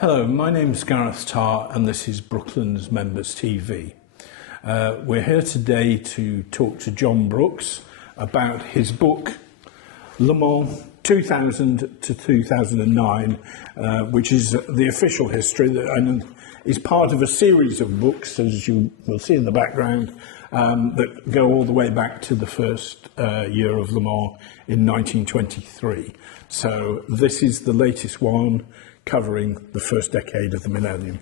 Hello, my name's Gareth Tarr and this is Brooklands Members TV. We're here today to talk to John Brooks about his book Le Mans 2000 to 2009, which is the official history and is part of a series of books, as you will see in the background, that go all the way back to the first year of Le Mans in 1923. So this is the latest one, covering the first decade of the millennium.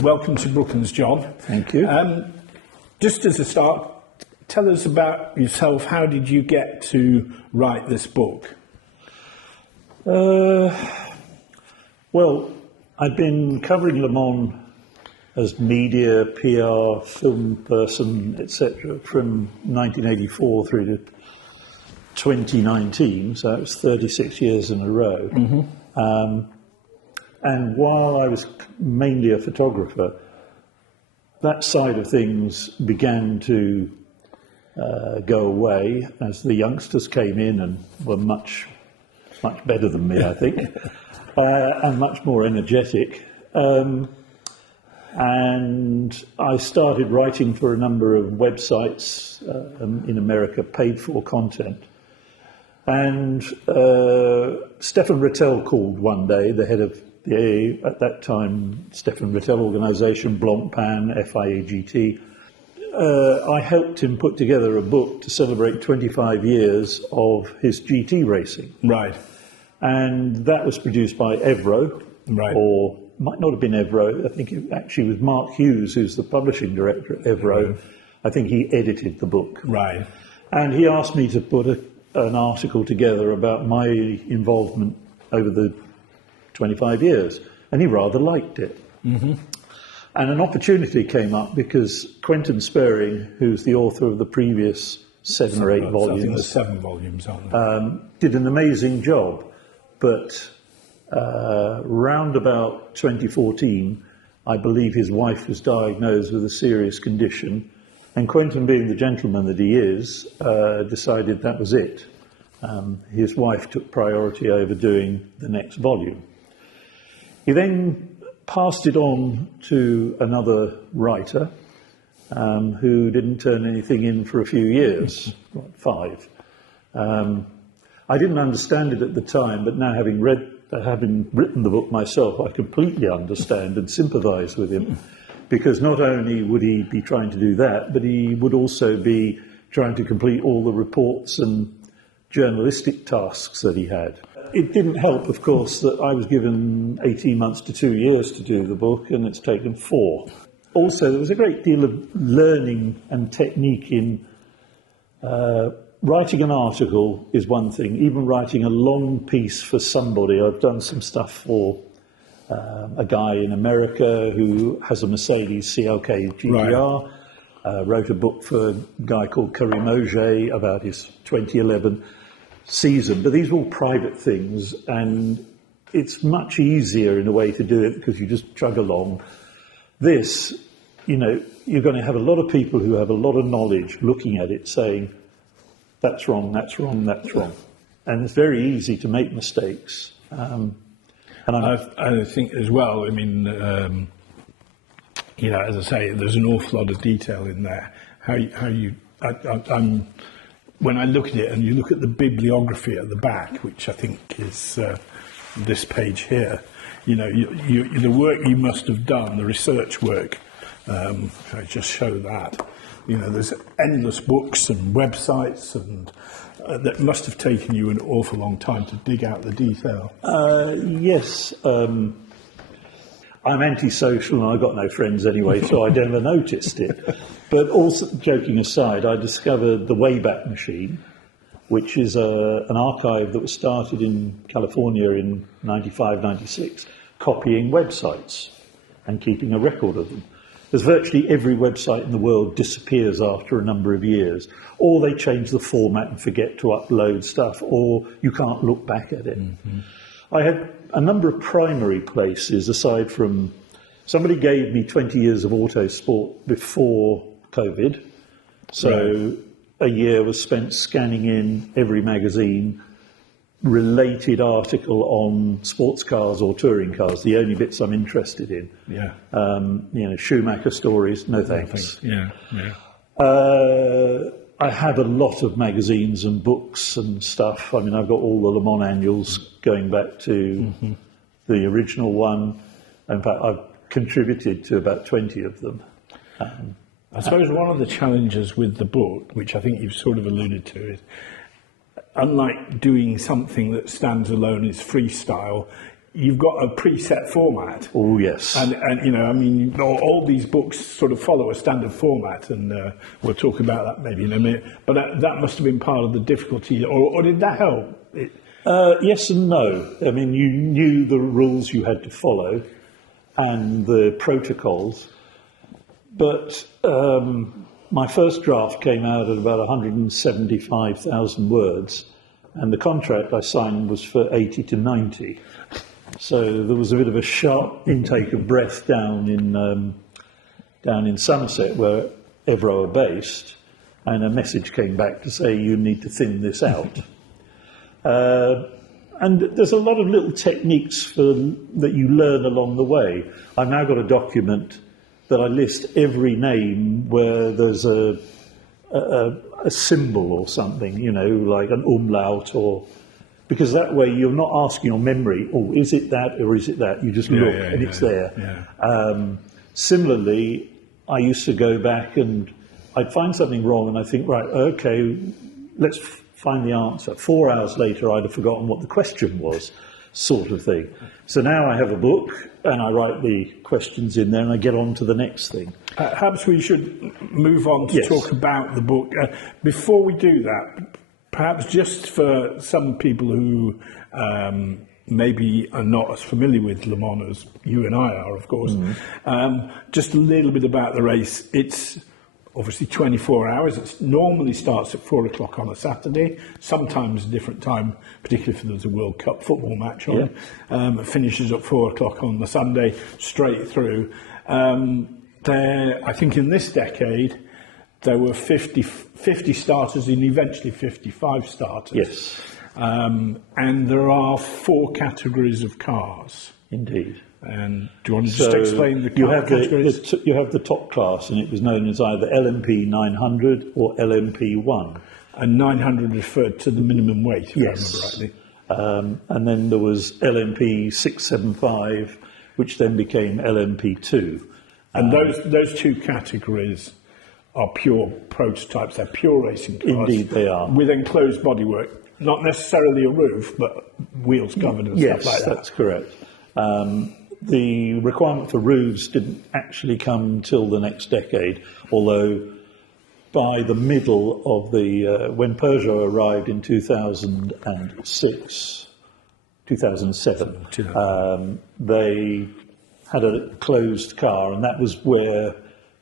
Welcome to Brooklands, John. Thank you. Just as a start, tell us about yourself. How did you get to write this book? Well, I've been covering Le Mans as media, PR, film person, etc. from 1984 through to 2019, so it was 36 years in a row. Mm-hmm. And while I was mainly a photographer, that side of things began to go away as the youngsters came in and were much better than me, I think, and much more energetic. And I started writing for a number of websites in America, paid for content. And Stefan Rattel called one day, the head of at that time, Stefan Rattel organisation, Blancpain, FIAGT. I helped him put together a book to celebrate 25 years of his GT racing. Right. And that was produced by Evro, right. Or might not have been Evro. I think it actually was Mark Hughes, who's the publishing director at Evro. Mm-hmm. I think he edited the book. Right. And he asked me to put an article together about my involvement over the 25 years, and he rather liked it. Mm-hmm. And an opportunity came up because Quentin Spurring, who's the author of the previous seven or eight volumes, I think there's 7 volumes, aren't there? Did an amazing job, but round about 2014, I believe his wife was diagnosed with a serious condition, and Quentin, being the gentleman that he is, decided that was it. His wife took priority over doing the next volume. He then passed it on to another writer who didn't turn anything in for a few years, 5. I didn't understand it at the time, but now having written the book myself, I completely understand and sympathise with him, because not only would he be trying to do that, but he would also be trying to complete all the reports and journalistic tasks that he had. It didn't help, of course, that I was given 18 months to 2 years to do the book, and it's taken 4. Also, there was a great deal of learning and technique in writing an article is one thing, even writing a long piece for somebody. I've done some stuff for a guy in America who has a Mercedes CLK GTR, right. Wrote a book for a guy called Karim Auger about his 2011 season, but these are all private things, and it's much easier in a way to do it because you just chug along. This, you're going to have a lot of people who have a lot of knowledge looking at it saying, that's wrong, that's wrong, that's wrong. And it's very easy to make mistakes. And I think as well, as I say, there's an awful lot of detail in there. When I look at it, and you look at the bibliography at the back, which I think is this page here, the work you must have done, the research work, if I just show that, there's endless books and websites, and that must have taken you an awful long time to dig out the detail. Yes. I'm antisocial and I've got no friends anyway, so I never noticed it. But also, joking aside, I discovered the Wayback Machine, which is an archive that was started in California in 95, 96, copying websites and keeping a record of them. There's virtually every website in the world disappears after a number of years, or they change the format and forget to upload stuff, or you can't look back at it. Mm-hmm. I had a number of primary places, aside from somebody gave me 20 years of autosport before COVID. So a year was spent scanning in every magazine related article on sports cars or touring cars, the only bits I'm interested in. Yeah. Schumacher stories, no thanks. Yeah. I have a lot of magazines and books and stuff. I mean, I've got all the Le Mans annuals going back to the original one. In fact, I've contributed to about 20 of them. I suppose one of the challenges with the book, which I think you've sort of alluded to, is unlike doing something that stands alone as freestyle, you've got a preset format. Oh, yes. And all these books sort of follow a standard format, and we'll talk about that maybe in a minute. But that must have been part of the difficulty, or did that help? Yes and no. I mean, you knew the rules you had to follow and the protocols, but my first draft came out at about 175,000 words, and the contract I signed was for 80 to 90. So there was a bit of a sharp intake of breath down in Somerset, where Evro are based, and a message came back to say you need to thin this out. And there's a lot of little techniques that you learn along the way. I've now got a document that I list every name where there's a symbol or something, like an umlaut, or because that way you're not asking your memory, oh, is it that or is it that? You just look and it's there. Yeah. Similarly, I used to go back and I'd find something wrong and I think, right, okay, let's find the answer. 4 hours later, I'd have forgotten what the question was, sort of thing. So now I have a book and I write the questions in there and I get on to the next thing. Perhaps we should move on to talk about the book. Before we do that, perhaps just for some people who maybe are not as familiar with Le Mans as you and I are, of course, just a little bit about the race. It's obviously 24 hours. It normally starts at 4 o'clock on a Saturday, sometimes a different time, particularly if there's a World Cup football match on. It finishes at 4 o'clock on the Sunday, straight through. I think in this decade, there were 50 starters and eventually 55 starters. Yes. And there are 4 categories of cars. Indeed. And do you want to just explain the categories? You have the top class, and it was known as either LMP 900 or LMP 1. And 900 referred to the minimum weight, if I remember rightly. And then there was LMP 675, which then became LMP 2. And those 2 categories are pure prototypes. They're pure racing cars. Indeed, they are. With enclosed bodywork, not necessarily a roof, but wheels covered and stuff like that. Yes, that's correct. The requirement for roofs didn't actually come until the next decade, although by the middle of when Peugeot arrived in 2007, they had a closed car, and that was where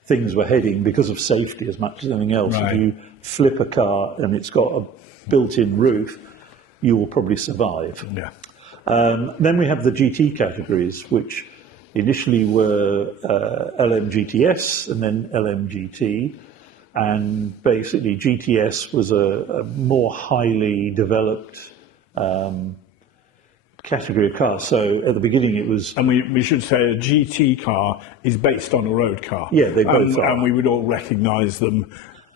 things were heading because of safety as much as anything else. Right. If you flip a car and it's got a built-in roof, you will probably survive. Yeah. Then we have the GT categories, which initially were LMGTS and then LMGT. And basically GTS was a more highly developed category of car. So at the beginning it was... And we should say a GT car is based on a road car. Yeah, they both are. And we would all recognise them,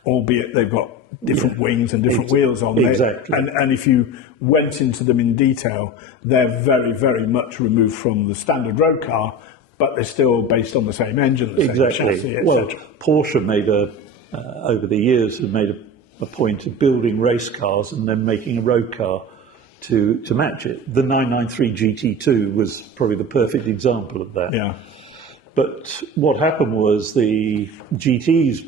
albeit they've got different wings and different wheels on there. Exactly. And if you went into them in detail, they're very, very much removed from the standard road car, but they're still based on the same engine, the same chassis, etc. Well, Porsche made over the years, have made a point of building race cars and then making a road car to match it. The 993 GT2 was probably the perfect example of that. Yeah. But what happened was the GTs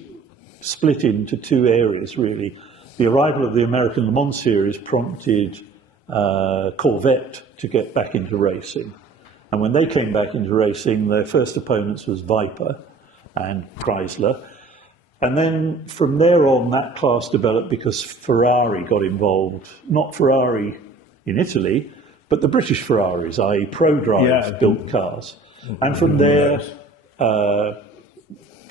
split into 2 areas, really. The arrival of the American Le Mans series prompted Corvette to get back into racing. And when they came back into racing, their first opponents was Viper and Chrysler. And then from there on, that class developed because Ferrari got involved. Not Ferrari in Italy, but the British Ferraris, i.e. ProDrive, built cars. And from there,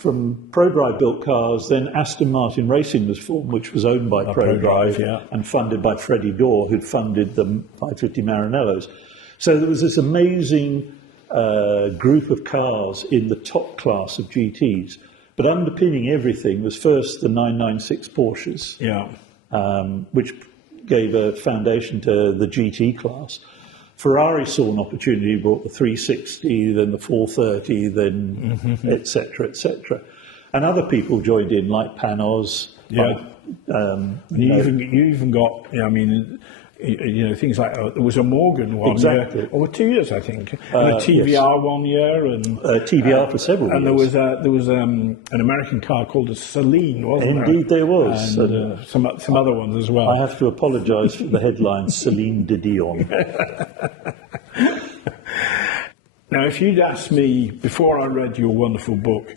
from ProDrive built cars, then Aston Martin Racing was formed, which was owned by ProDrive yeah. and funded by Freddie Dorr, who'd funded the 550 Maranellos. So there was this amazing group of cars in the top class of GTs. But underpinning everything was first the 996 Porsches, Yeah. Which gave a foundation to the GT class. Ferrari saw an opportunity, brought the 360, then the 430, then et cetera, et cetera. And other people joined in, like Panos. Yeah. Like, You even got, I mean, things like there was a Morgan one Exactly. year, or 2 years, I think, and a TVR yes. 1 year, and TVR for several and years. there was an American car called a Celine, wasn't there? Indeed there was. And some other ones as well. I have to apologise for the headline, Celine de Dion. Now, if you'd asked me before I read your wonderful book,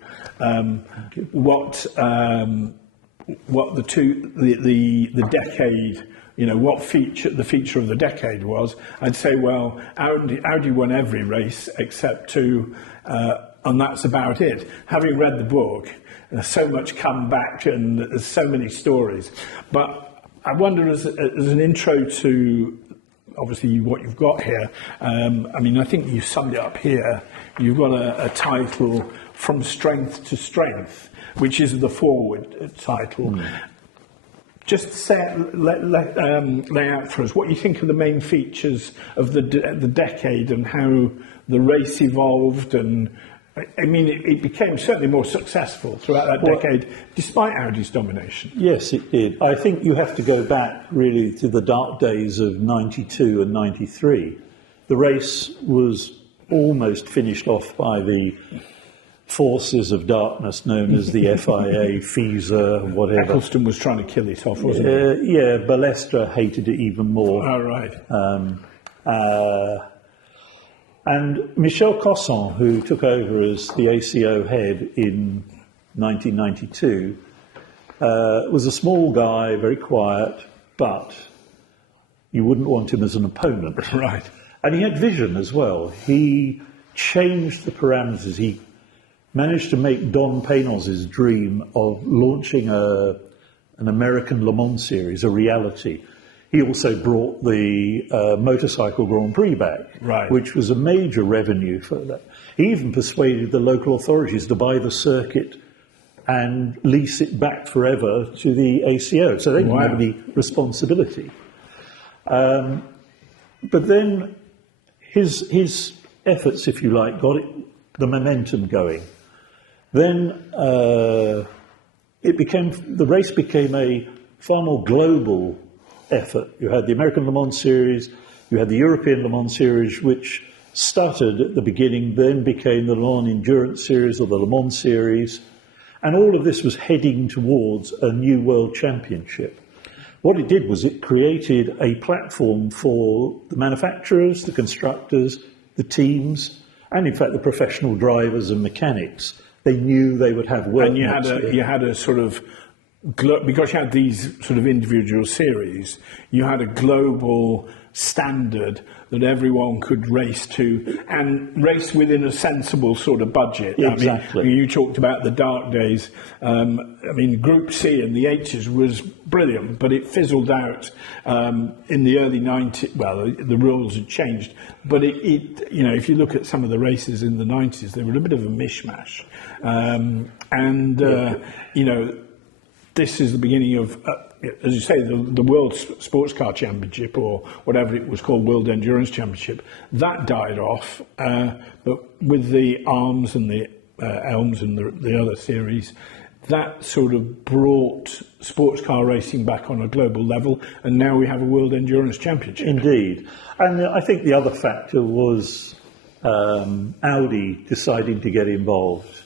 what the decade, what the feature of the decade was, I'd say, well, Audi won every race except two, and that's about it. Having read the book, there's so much come back and there's so many stories. But I wonder, as an intro to obviously what you've got here, I mean, I think you summed it up here. You've got a title, From Strength to Strength, which is the forward title. Just lay out for us what you think are the main features of the decade and how the race evolved. And I mean, it became certainly more successful throughout that decade, despite Audi's domination. Yes, it did. I think you have to go back really to the dark days of 92 and 93. The race was almost finished off by the forces of darkness known as the FIA, FISA, whatever. Eccleston was trying to kill it off, wasn't he? Yeah, Balestra hated it even more. Oh, right. And Michel Cosson, who took over as the ACO head in 1992, was a small guy, very quiet, but you wouldn't want him as an opponent. Right. And he had vision as well. He changed the parameters. He managed to make Don Paynos's dream of launching an American Le Mans series a reality. He also brought the Motorcycle Grand Prix back, right, which was a major revenue for that. He even persuaded the local authorities to buy the circuit and lease it back forever to the ACO, so they didn't have any responsibility. But then his efforts, if you like, got the momentum going. Then the race became a far more global effort. You had the American Le Mans Series, you had the European Le Mans Series, which started at the beginning, then became the Le Mans Endurance Series or the Le Mans Series, and all of this was heading towards a new world championship. What it did was it created a platform for the manufacturers, the constructors, the teams, and in fact the professional drivers and mechanics. They knew they would have work. And you had a sort of, because you had these sort of individual series, you had a global standard that everyone could race to and race within a sensible sort of budget. Exactly. I mean, you talked about the dark days. I mean, Group C in the 80s was brilliant, but it fizzled out in the early 90s. Well, the rules had changed, but if you look at some of the races in the 90s, they were a bit of a mishmash. This is the beginning of, as you say, the World Sports Car Championship, or whatever it was called, World Endurance Championship. That died off, but with the ARMS and the ELMS and the other series, that sort of brought sports car racing back on a global level, and now we have a World Endurance Championship. Indeed. And I think the other factor was Audi deciding to get involved.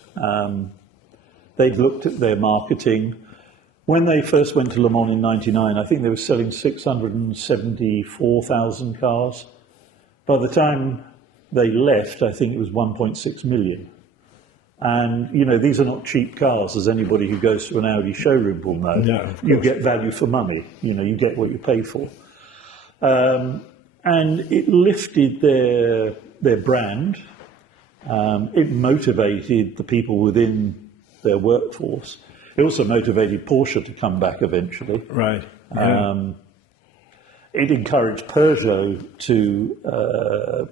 They'd looked at their marketing. When they first went to Le Mans in 99, I think they were selling 674,000 cars. By the time they left, I think it was 1.6 million. And, these are not cheap cars, as anybody who goes to an Audi showroom will know. No, you get value for money. You get what you pay for. And it lifted their brand. It motivated the people within their workforce. It also motivated Porsche to come back eventually. Right. Yeah. It encouraged Peugeot to,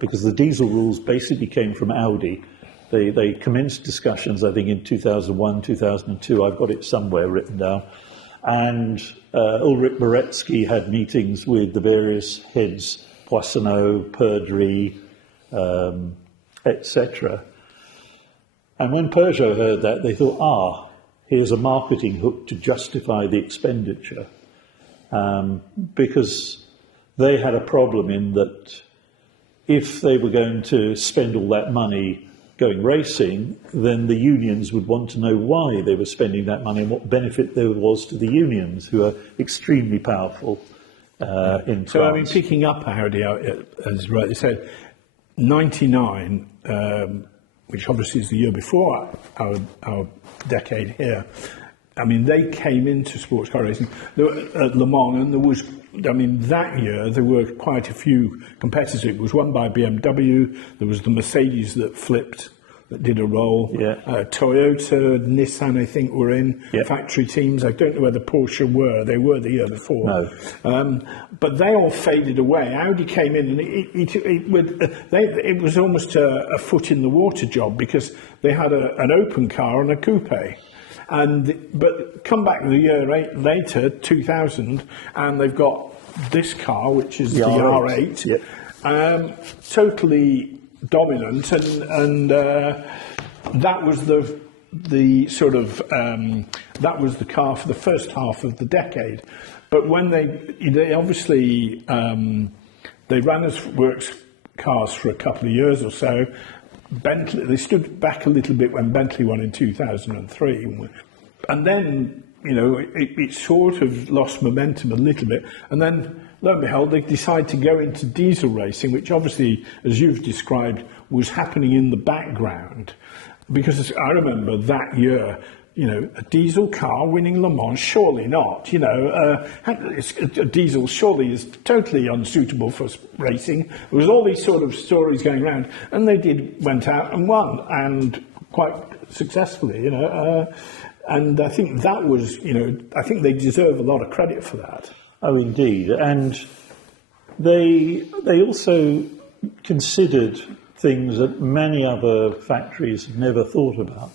because the diesel rules basically came from Audi. They commenced discussions, I think, in 2001, 2002. I've got it somewhere written down. And Ulrich Boretsky had meetings with the various heads, Poissonneau, Perdry, etc. And when Peugeot heard that, they thought, here's a marketing hook to justify the expenditure. Because they had a problem in that if they were going to spend all that money going racing, then the unions would want to know why they were spending that money and what benefit there was to the unions, who are extremely powerful in France. So, I mean, picking up Audi, as rightly said, 99, which obviously is the year before our decade here, I mean, they came into sports car racing at Le Mans, and there was, I mean, that year there were quite a few competitors. It was won by BMW. There was the Mercedes that flipped, that did a role. Yeah. Toyota, Nissan, I think, were in Yeah. factory teams. I don't know whether Porsche were. They were the year before. No. But they all faded away. Audi came in, and it was almost a foot in the water job, because they had an open car and a coupe. But come back the year later, 2000, and they've got this car, which is the R8, totally dominant, and that was the sort of that was the car for the first half of the decade. But when they obviously they ran as works cars for a couple of years or so. Bentley, they stood back a little bit when Bentley won in 2003, and then it sort of lost momentum a little bit, and then lo and behold they decided to go into diesel racing, which obviously, as you've described, was happening in the background, because I remember that year, a diesel car winning Le Mans, surely not. A diesel surely is totally unsuitable for racing. There was all these sort of stories going around, and they went out and won, and quite successfully, and I think that was, I think they deserve a lot of credit for that. Oh, indeed. And they also considered things that many other factories had never thought about.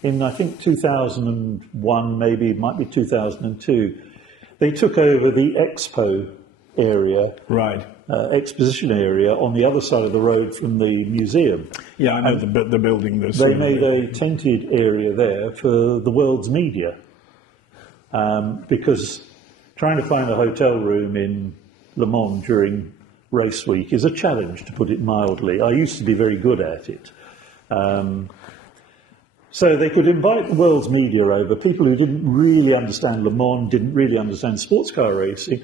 In, I think, 2001, maybe, it might be 2002, they took over the expo area, right, exposition area on the other side of the road from the museum. Yeah, I know the building. They made a tented area there for the world's media, because trying to find a hotel room in Le Mans during race week is a challenge, to put it mildly. I used to be very good at it. So they could invite the world's media over, people who didn't really understand Le Mans, didn't really understand sports car racing,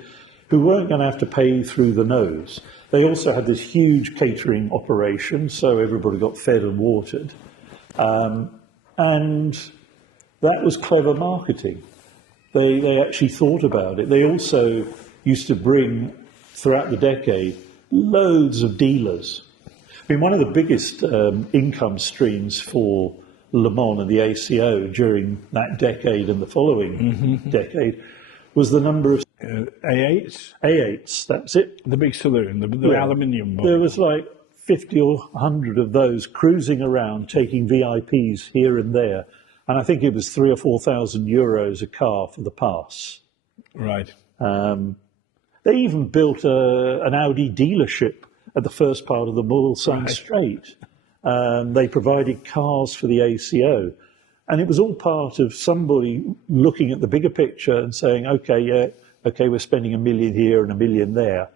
who weren't going to have to pay through the nose. They also had this huge catering operation, so everybody got fed and watered. And that was clever marketing. They actually thought about it. They also used to bring, throughout the decade, loads of dealers. I mean, one of the biggest income streams for Le Mans and the ACO during that decade and the following decade was the number of A8s? A8s, that's it. The big saloon, the aluminium one. There was like 50 or 100 of those cruising around, taking VIPs here and there. And I think it was 3,000 or 4,000 euros a car for the pass. Right. They even built an Audi dealership at the first part of the Mulsanne Strait. They provided cars for the ACO. And it was all part of somebody looking at the bigger picture and saying, okay, we're spending $1 million here and $1 million there.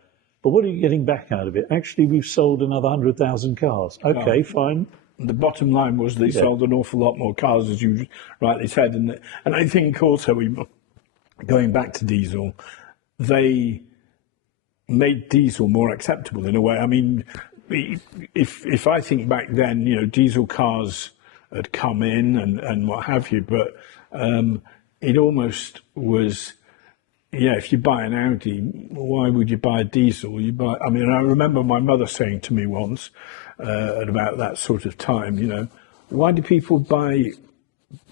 But what are you getting back out of it? Actually, we've sold another 100,000 cars. Okay, fine. The bottom line was they sold an awful lot more cars, as you rightly said. And I think also, going back to diesel, they made diesel more acceptable in a way. I mean, if I think back then, diesel cars had come in and what have you, but it almost was, if you buy an Audi, why would you buy a diesel? I remember my mother saying to me once, at about that sort of time, why do people buy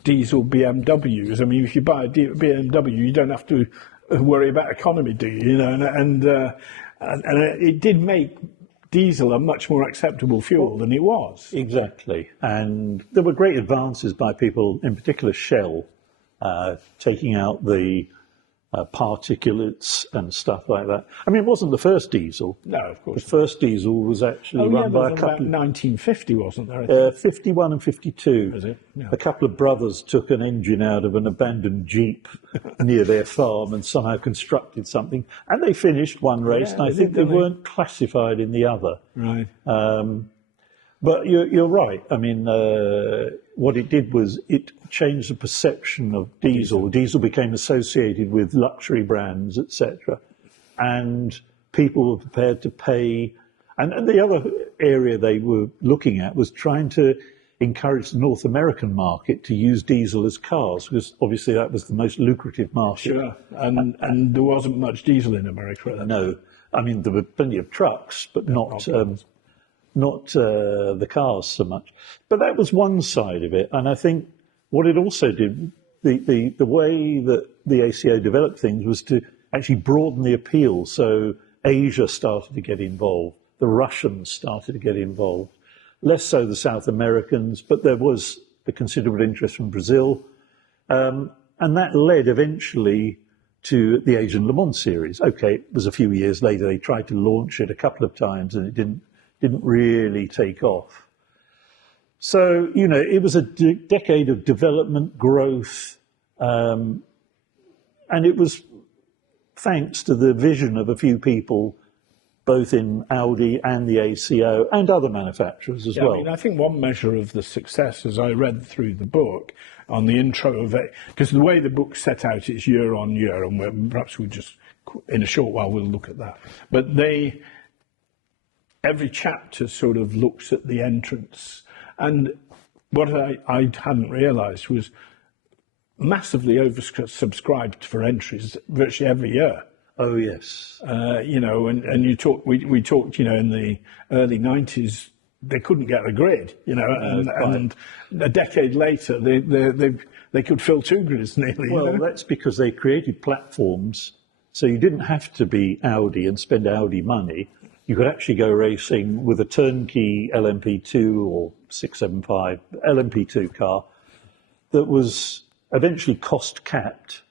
diesel BMWs. I mean, if you buy a BMW, you don't have to worry about economy, do you? You know, and it did make diesel a much more acceptable fuel than it was. Exactly. And there were great advances by people, in particular Shell, taking out the particulates and stuff like that. I mean, it wasn't the first diesel. No, of course. The first diesel was actually run by a couple. About 1950, wasn't there? 51 and 52. Was it? Yeah. A couple of brothers took an engine out of an abandoned Jeep near their farm and somehow constructed something. And they finished one race, and I think they weren't classified in the other. Right. But you're right. I mean, what it did was it changed the perception of diesel. Diesel became associated with luxury brands, etc. And people were prepared to pay. And the other area they were looking at was trying to encourage the North American market to use diesel as cars, because obviously that was the most lucrative market. Sure. And there wasn't much diesel in America at that time. No. I mean, there were plenty of trucks, but not the cars so much. But that was one side of it. And I think what it also did, the way that the ACO developed things was to actually broaden the appeal. So Asia started to get involved. The Russians started to get involved. Less so the South Americans, but there was a considerable interest from Brazil. And that led eventually to the Asian Le Mans series. Okay, it was a few years later. They tried to launch it a couple of times and it didn't really take off. So, you know, it was a decade of development, growth, and it was thanks to the vision of a few people, both in Audi and the ACO and other manufacturers as well. I mean, I think one measure of the success, as I read through the book, on the intro of it, because the way the book set out, it's year on year, and perhaps we just, in a short while, we'll look at that. But every chapter sort of looks at the entrance. And what I hadn't realised was massively oversubscribed for entries virtually every year. Oh, yes. You know, and we talked, you know, in the early 90s, they couldn't get a grid, you know, and a decade later, they could fill 2 grids nearly. Well, you know? That's because they created platforms, so you didn't have to be Audi and spend Audi money. You could actually go racing with a turnkey LMP2 or 675 LMP2 car that was eventually cost capped.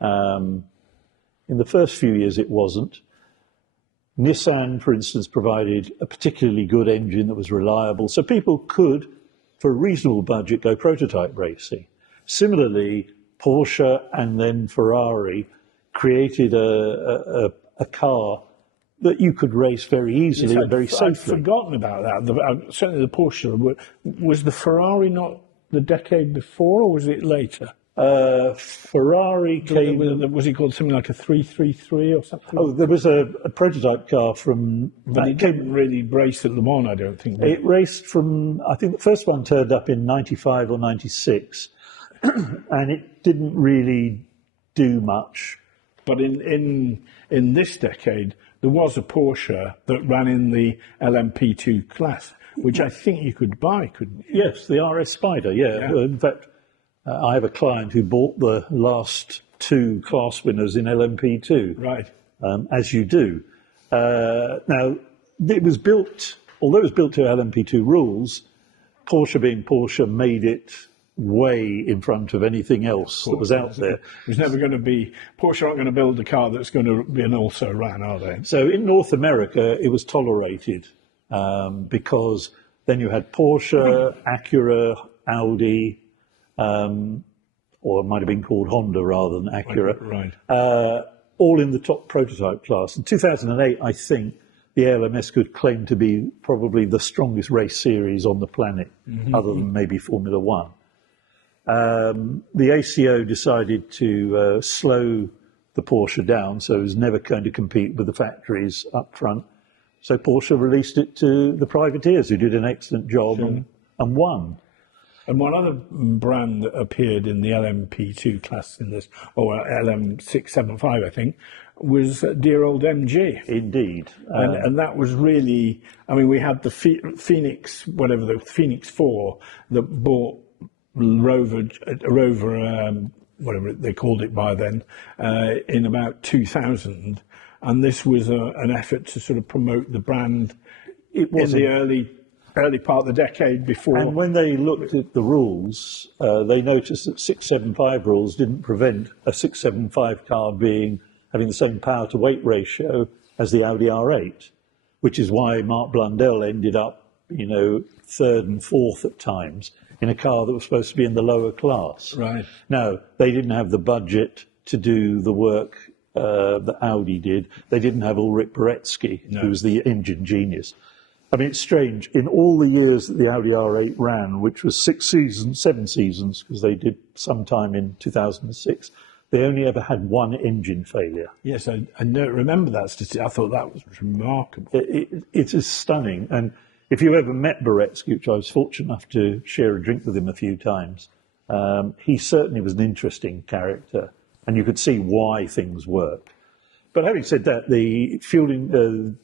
In the first few years, it wasn't. Nissan, for instance, provided a particularly good engine that was reliable, so people could, for a reasonable budget, go prototype racing. Similarly, Porsche and then Ferrari created a car that you could race very easily and very safely. I've forgotten about that. Certainly the Porsche. Was the Ferrari not the decade before, or was it later? Ferrari came... Was it called something like a 333 or something? Oh, there was a prototype car from... But it didn't really race at Le Mans, I don't think. It raced from... I think the first one turned up in 95 or 96, and it didn't really do much. But in this decade, there was a Porsche that ran in the LMP2 class, which I think you could buy, couldn't you? Yes, the RS Spider, yeah. In fact, I have a client who bought the last 2 class winners in LMP2. Right. As you do. Now, it was built, although it was built to LMP2 rules, Porsche being Porsche made it way in front of anything else that was out there. There's never going to be, Porsche aren't going to build a car that's going to be an also-ran, are they? So in North America, it was tolerated because then you had Porsche, Acura, Audi, or it might have been called Honda rather than Acura, right. All in the top prototype class. In 2008, I think, the ALMS could claim to be probably the strongest race series on the planet, other than maybe Formula One. The ACO decided to slow the Porsche down, so it was never going to compete with the factories up front. So Porsche released it to the privateers, who did an excellent job and won. And one other brand that appeared in the LMP2 class in this, or LM675, I think, was dear old MG. Indeed. And that was really, I mean, we had the Phoenix, whatever, the Phoenix 4 that brought Rover, whatever they called it by then, in about 2000, and this was an effort to sort of promote the brand. It was in the early part of the decade before. And when they looked at the rules, they noticed that 675 rules didn't prevent a 675 car having the same power to weight ratio as the Audi R8, which is why Mark Blundell ended up, third and fourth at times in a car that was supposed to be in the lower class. Right. No, they didn't have the budget to do the work that Audi did. They didn't have Ulrich Boretsky, who was the engine genius. I mean, it's strange. In all the years that the Audi R8 ran, which was 7 seasons, because they did sometime in 2006, they only ever had one engine failure. Yes, I remember that statistic. I thought that was remarkable. It is stunning. And if you ever met Boretsky, which I was fortunate enough to share a drink with him a few times, he certainly was an interesting character, and you could see why things work. But having said that, the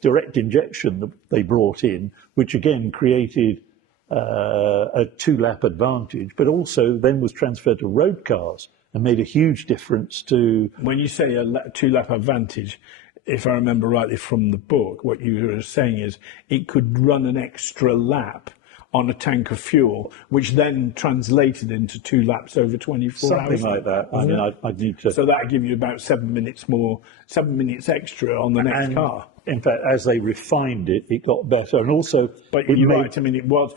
direct injection that they brought in, which again created a 2-lap advantage, but also then was transferred to road cars and made a huge difference to... When you say a 2-lap advantage, if I remember rightly from the book, what you were saying is it could run an extra lap on a tank of fuel, which then translated into 2 laps over 24 hours. Something like that. I mean, I'd need to... So that would give you about 7 minutes more, 7 minutes extra on the next car. In fact, as they refined it, it got better. And also... But you're right, I mean, it was,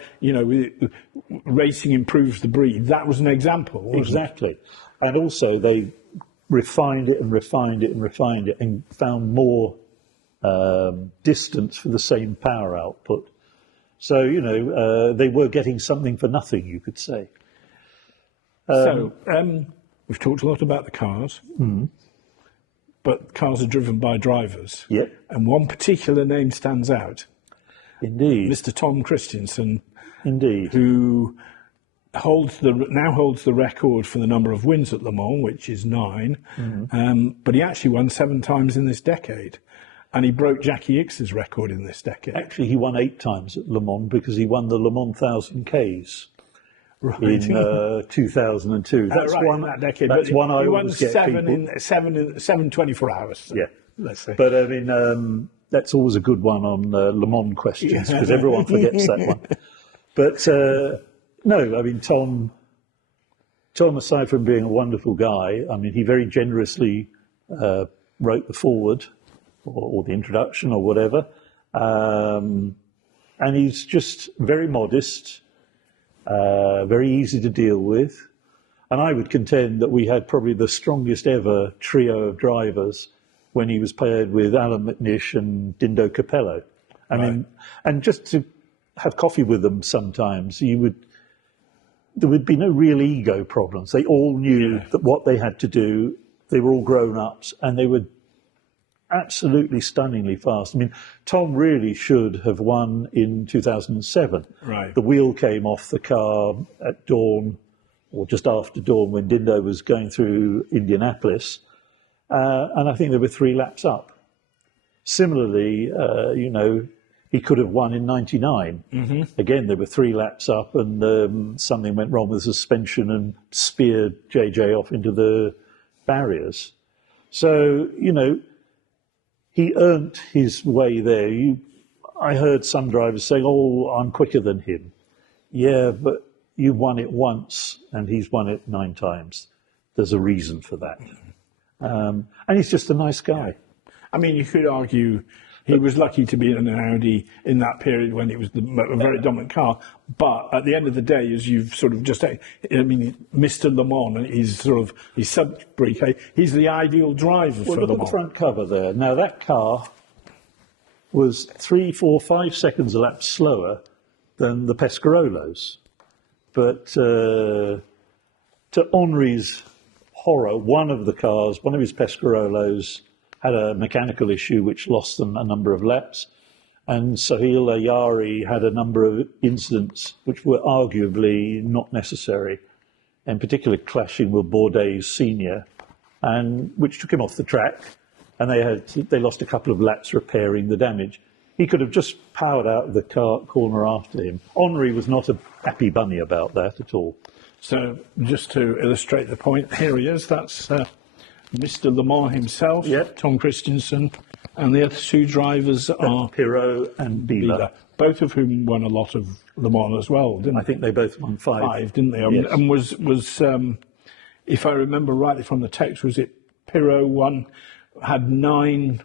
racing improves the breed. That was an example, wasn't Exactly. And also they refined it and refined it and refined it and found more distance for the same power output. So, they were getting something for nothing, you could say. We've talked a lot about the cars, but cars are driven by drivers. Yep. And one particular name stands out. Indeed. Mr. Tom Christensen. Indeed. Who holds the record for the number of wins at Le Mans, which is 9. But he actually won 7 times in this decade. And he broke Jackie Ickx's record in this decade. Actually, he won 8 times at Le Mans because he won the Le Mans 1000 Ks in 2002. That's right, one. In that decade. That's but one I he won always get 7 24 hours. Yeah, let's say. But I mean, that's always a good one on Le Mans questions because everyone forgets that one. But no, I mean Tom, aside from being a wonderful guy, I mean he very generously wrote the foreword. Or the introduction or whatever. And he's just very modest, very easy to deal with. And I would contend that we had probably the strongest ever trio of drivers when he was paired with Alan McNish and Dindo Capello. I mean, and just to have coffee with them sometimes, there would be no real ego problems. They all knew that what they had to do, they were all grown-ups, and they were absolutely stunningly fast. I mean, Tom really should have won in 2007. Right. The wheel came off the car at dawn, or just after dawn, when Dindo was going through Indianapolis, and I think they were 3 laps up. Similarly, he could have won in 99. Again, they were 3 laps up, and something went wrong with the suspension and speared JJ off into the barriers. So, he earned his way there. I heard some drivers saying, "Oh, I'm quicker than him." Yeah, but you won it once, and he's won it 9 times. There's a reason for that. And he's just a nice guy. I mean, you could argue he was lucky to be in an Audi in that period when it was a very dominant car. But at the end of the day, as you've sort of just said, I mean, Mr. Le Mans is sort of his sub-briquet. He's the ideal driver for Le Mans. Look at the front cover there. Now, that car was 3, 4, 5 seconds a lap slower than the Pescarolos. But to Henri's horror, one of his Pescarolos, had a mechanical issue which lost them a number of laps. And Sohail Ayari had a number of incidents which were arguably not necessary, in particular clashing with Bourdais Senior, and which took him off the track. And they lost a couple of laps repairing the damage. he could have just powered out of the corner after him. Henri was not a happy bunny about that at all. So just to illustrate the point, here he is. That's Mr. Le Mans himself, Yep. Tom Christensen, and the other two drivers are Pirot and Biela. both of whom won a lot of Le Mans as well, didn't I think they both won 5. five, didn't they? Yes. And was if I remember rightly from the text, was it Pirot had 9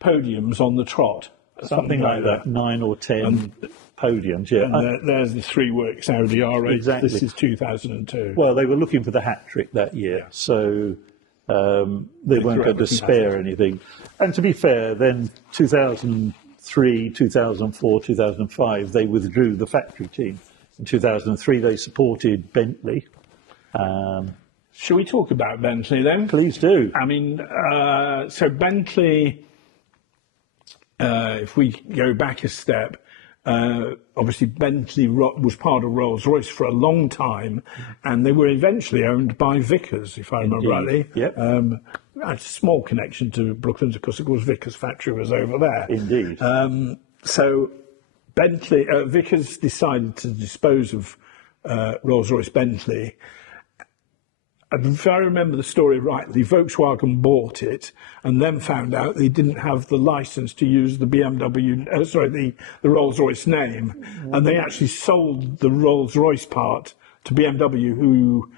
podiums on the trot? Something like that, 9 or 10 podiums, yeah. And there's the 3 works Audi R8. Exactly. This is 2002. Well, they were looking for the hat-trick that year, so they weren't going to spare anything. And to be fair, then 2003, 2004, 2005, they withdrew the factory team. In 2003, they supported Bentley. Shall we talk about Bentley then? Please do. I mean, so Bentley, if we go back a step, obviously Bentley was part of Rolls-Royce for a long time, and they were eventually owned by Vickers, if I remember rightly. Yep. A small connection to Brooklands, of course, Vickers' factory was over there. Indeed. So Bentley, Vickers decided to dispose of Rolls-Royce Bentley. And if I remember the story rightly, Volkswagen bought it and then found out they didn't have the license to use the the Rolls-Royce name, and they actually sold the Rolls-Royce part to BMW. Who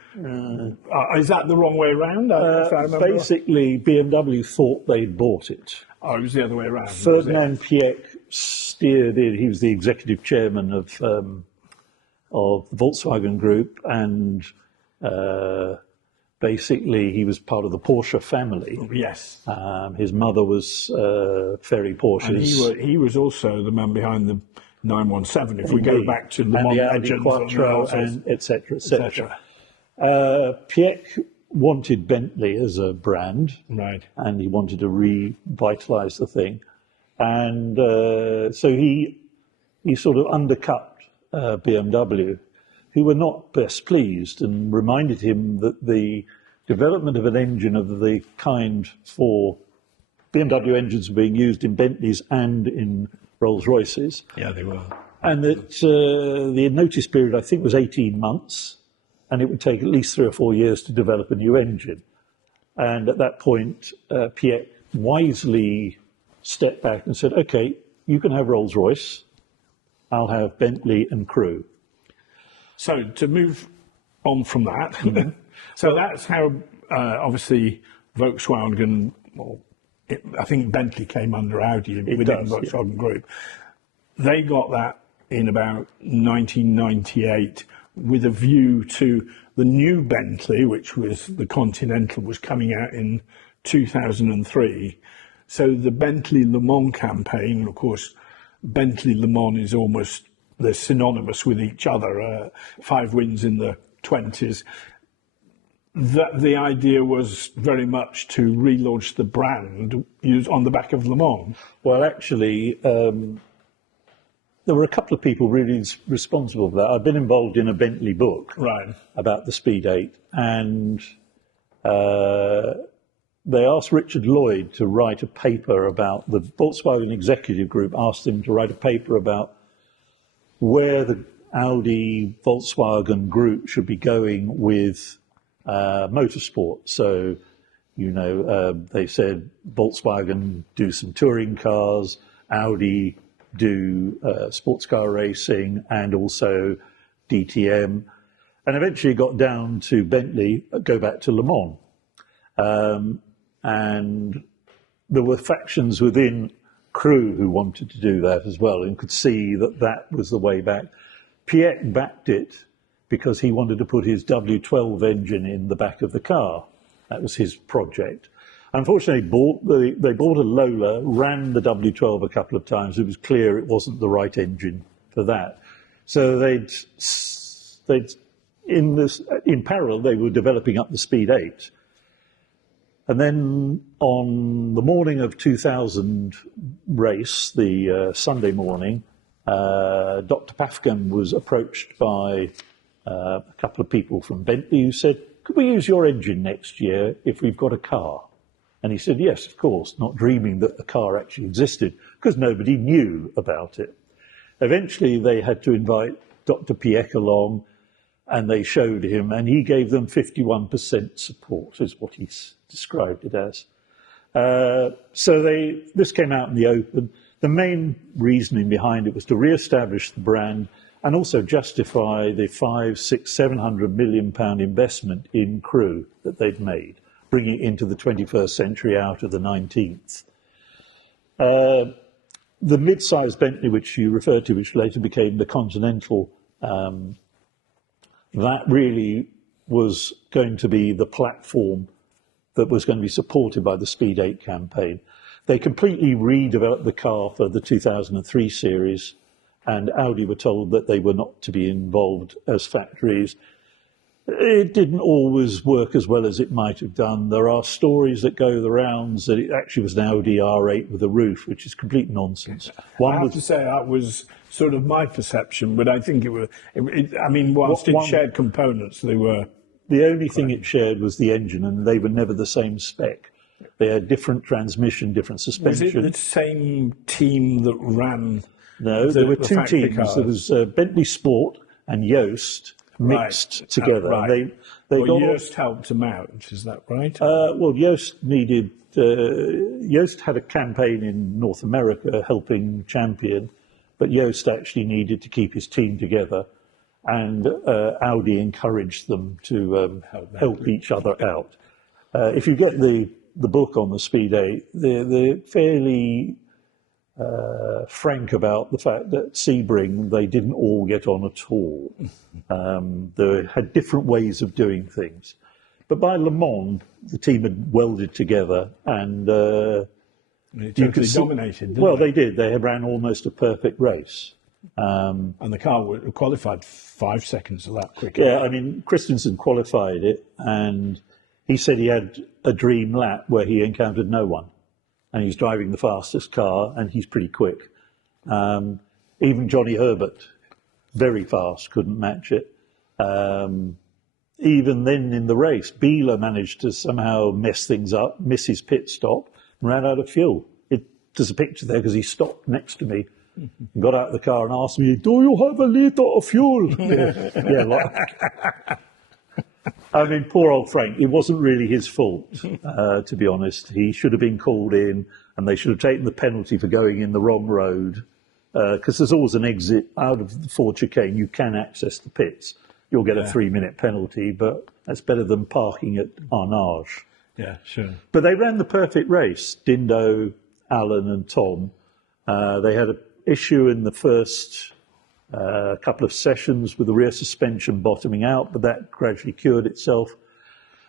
is that the wrong way around? If I remember Basically, BMW thought they'd bought it. Oh, it was the other way around. Ferdinand Piëch steered in. He was the executive chairman of the Volkswagen Group, and basically he was part of the Porsche family. Yes. His mother was Ferry Porsches. And he was also the man behind the 917. If we go back to Le Mans the Audi legends, Quattro, and etc. etc. Piëch wanted Bentley as a brand, right, and he wanted to revitalise the thing, and so he sort of undercut BMW, who were not best pleased, and reminded him that the development of an engine of the kind for BMW engines were being used in Bentleys and in Rolls-Royces. Yeah, they were. And that the notice period, I think, was 18 months, and it would take at least 3 or 4 years to develop a new engine. And at that point, Piëch wisely stepped back and said, OK, you can have Rolls-Royce, I'll have Bentley and Crewe. So to move on from that, so that's how obviously Volkswagen, I think Bentley came under Audi within the Volkswagen Group. They got that in about 1998 with a view to the new Bentley, which was the Continental, was coming out in 2003. So the Bentley Le Mans campaign, of course, Bentley Le Mans is almost, they're synonymous with each other, 5 wins in the 20s. The idea was very much to relaunch the brand used on the back of Le Mans. Well, actually, there were a couple of people really responsible for that. I've been involved in a Bentley book about the Speed 8, and they asked Richard Lloyd to write a paper about, the Volkswagen Executive Group asked him to write a paper about where the Audi Volkswagen Group should be going with motorsport. So, they said Volkswagen do some touring cars, Audi do sports car racing, and also DTM. And eventually got down to Bentley, go back to Le Mans. And there were factions within Crewe who wanted to do that as well, and could see that that was the way back. Piëch backed it because he wanted to put his W12 engine in the back of the car. That was his project. Unfortunately, they bought a Lola, ran the W12 a couple of times. It was clear it wasn't the right engine for that. So in parallel, they were developing up the Speed 8. And then on the morning of 2000 race, the Sunday morning, Dr. Pafkan was approached by a couple of people from Bentley who said, could we use your engine next year if we've got a car? And he said, yes, of course, not dreaming that the car actually existed, because nobody knew about it. Eventually, they had to invite Dr. Pieck along, and they showed him, and he gave them 51% support, is what he described it as. So this came out in the open. The main reasoning behind it was to re-establish the brand and also justify the 500, 600, 700 million pound investment in crew that they'd made, bringing it into the 21st century out of the 19th. The mid-sized Bentley, which you referred to, which later became the Continental, that really was going to be the platform that was going to be supported by the Speed 8 campaign. They completely redeveloped the car for the 2003 series, and Audi were told that they were not to be involved as factories. It didn't always work as well as it might have done. There are stories that go the rounds that it actually was an Audi R8 with a roof, which is complete nonsense. I have to say that was sort of my perception, but I think it was, I mean, whilst it shared components, they were... The only thing it shared was the engine, and they were never the same spec. They had different transmission, different suspension. Was it the same team that ran? No, there were two teams. Cars? There was Bentley Sport and Yost mixed together. Right. They well, Yost helped them out, is that right? Well, Yost needed... Yost had a campaign in North America helping Champion, but Yost actually needed to keep his team together, and Audi encouraged them to help each other out. If you get the book on the Speed 8, they're fairly frank about the fact that Sebring, they didn't all get on at all. They had different ways of doing things. But by Le Mans, the team had welded together, and it totally dominated, didn't they did. They had ran almost a perfect race. And the car qualified 5 seconds of that quicker. Yeah, I mean, Christensen qualified it, and he said he had a dream lap where he encountered no one. And he's driving the fastest car, and he's pretty quick. Even Johnny Herbert, very fast, couldn't match it. Even then in the race, Beeler managed to somehow mess things up, miss his pit stop, and ran out of fuel. There's a picture there because he stopped next to me, and got out of the car and asked me, "Do you have a litre of fuel?" I mean, poor old Frank, it wasn't really his fault, to be honest. He should have been called in, and they should have taken the penalty for going in the wrong road, because there's always an exit out of the Ford chicane. You can access the pits. You'll get a 3-minute penalty, but that's better than parking at Arnage. Yeah, sure. But they ran the perfect race, Dindo, Alan and Tom. They had an issue in the first couple of sessions with the rear suspension bottoming out, but that gradually cured itself.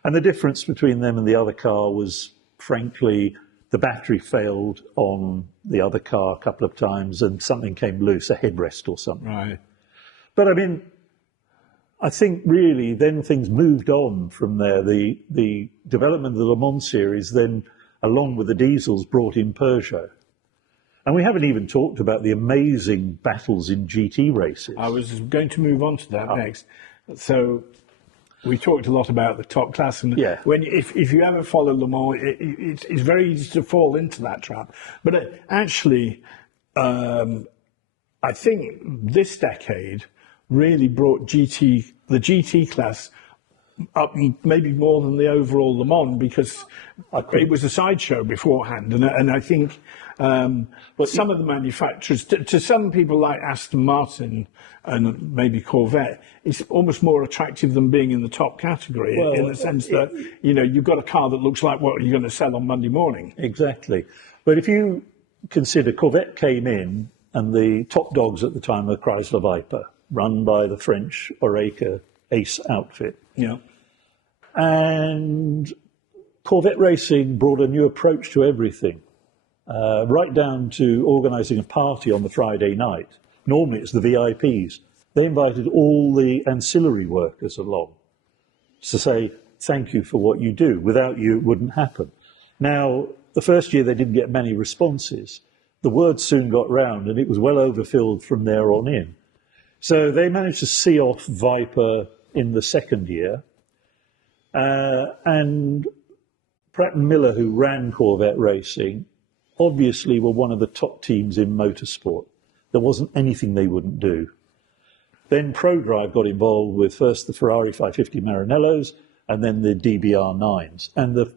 And the difference between them and the other car was, frankly, the battery failed on the other car a couple of times and something came loose, a headrest or something. Right. But I mean, I think really then things moved on from there. The development of the Le Mans series then, along with the diesels, brought in Peugeot. And we haven't even talked about the amazing battles in GT races. I was going to move on to that next. So we talked a lot about the top class, and if you ever follow Le Mans, it's very easy to fall into that trap. But actually, I think this decade really brought the GT class up maybe more than the overall Le Mans, because it was a sideshow beforehand, and I think some of the manufacturers, to some people like Aston Martin and maybe Corvette, it's almost more attractive than being in the top category, in the sense that you've got a car that looks like what you're going to sell on Monday morning. Exactly. But if you consider Corvette came in, and the top dogs at the time were Chrysler Viper, run by the French Oreca Ace outfit. Yeah. And Corvette racing brought a new approach to everything, right down to organising a party on the Friday night. Normally it's the VIPs. They invited all the ancillary workers along to say, thank you for what you do. Without you, it wouldn't happen. Now, the first year they didn't get many responses. The word soon got round, and it was well overfilled from there on in. So they managed to see off Viper in the second year, and Pratt and Miller, who ran Corvette racing, obviously were one of the top teams in motorsport. There wasn't anything they wouldn't do. Then ProDrive got involved with first the Ferrari 550 Maranellos and then the DBR9s. And the